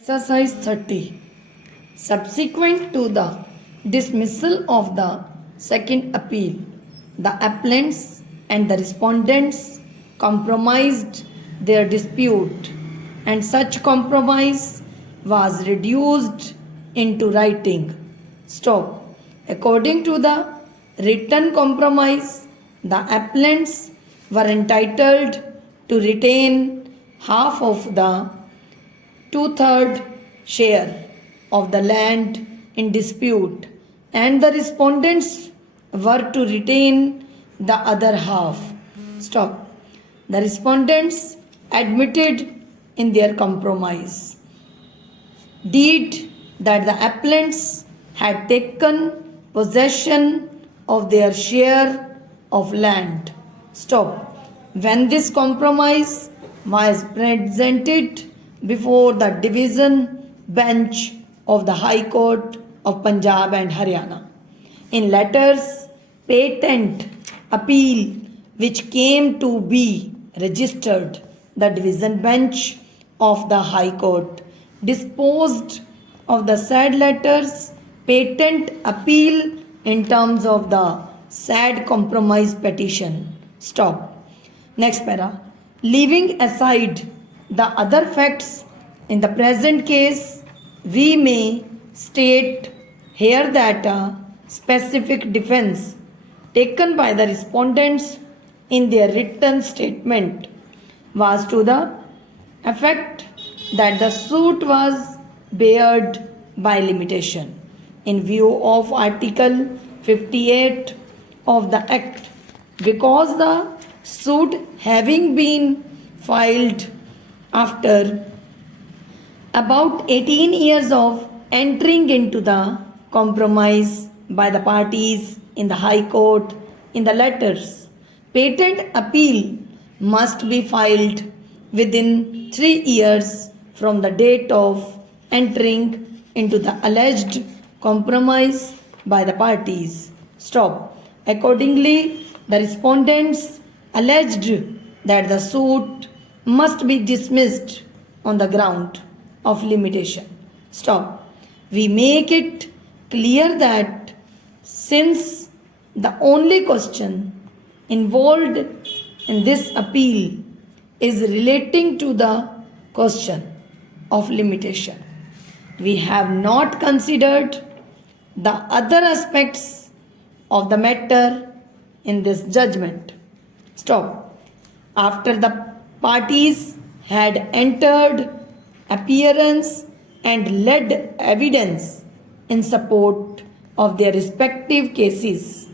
Exercise 30. Subsequent to the dismissal of the second appeal, the appellants and the respondents compromised their dispute, and such compromise was reduced into writing. Stop. According to the written compromise, the appellants were entitled to retain half of the two-third share of the land in dispute, and the respondents were to retain the other half. Stop. The respondents admitted in their compromise deed that the appellants had taken possession of their share of land. Stop. When this compromise was presented before the division bench of the High Court of Punjab and Haryana, in letters patent appeal which came to be registered, the division bench of the High Court disposed of the said letters patent appeal in terms of the said compromise petition. Stop. Next para. Leaving aside the other facts in the present case, we may state here that a specific defense taken by the respondents in their written statement was to the effect that the suit was barred by limitation in view of Article 58 of the Act, because the suit having been filed after about 18 years of entering into the compromise by the parties in the High Court in the letters, patent appeal must be filed within 3 years from the date of entering into the alleged compromise by the parties. Stop. Accordingly, the respondents alleged that the suit must be dismissed on the ground of limitation. Stop. We make it clear that since the only question involved in this appeal is relating to the question of limitation, we have not considered the other aspects of the matter in this judgment. Stop. After the parties had entered appearance and led evidence in support of their respective cases,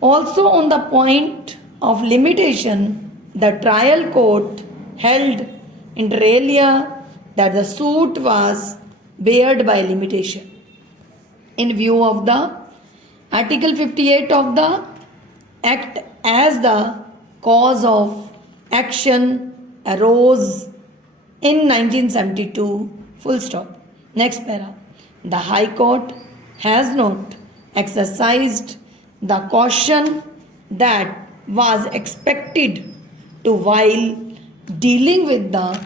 also on the point of limitation, the trial court held inter alia that the suit was barred by limitation in view of the Article 58 of the Act, as the cause of action arose in 1972. Full stop. Next para. The High Court has not exercised the caution that was expected to while dealing with the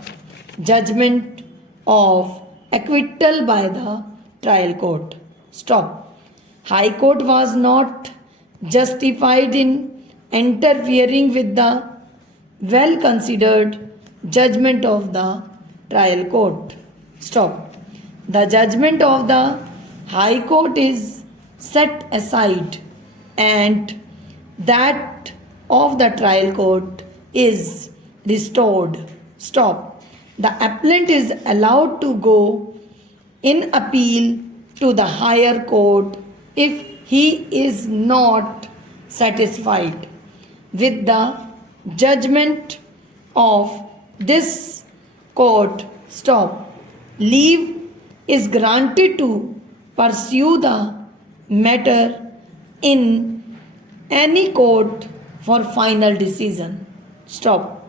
judgment of acquittal by the trial court. Stop. High Court was not justified in interfering with the well considered judgment of the trial court. Stop. The judgment of the High Court is set aside and that of the trial court is restored. Stop. The appellant is allowed to go in appeal to the higher court if he is not satisfied with the judgment of this court. Stop. Leave is granted to pursue the matter in any court for final decision. Stop.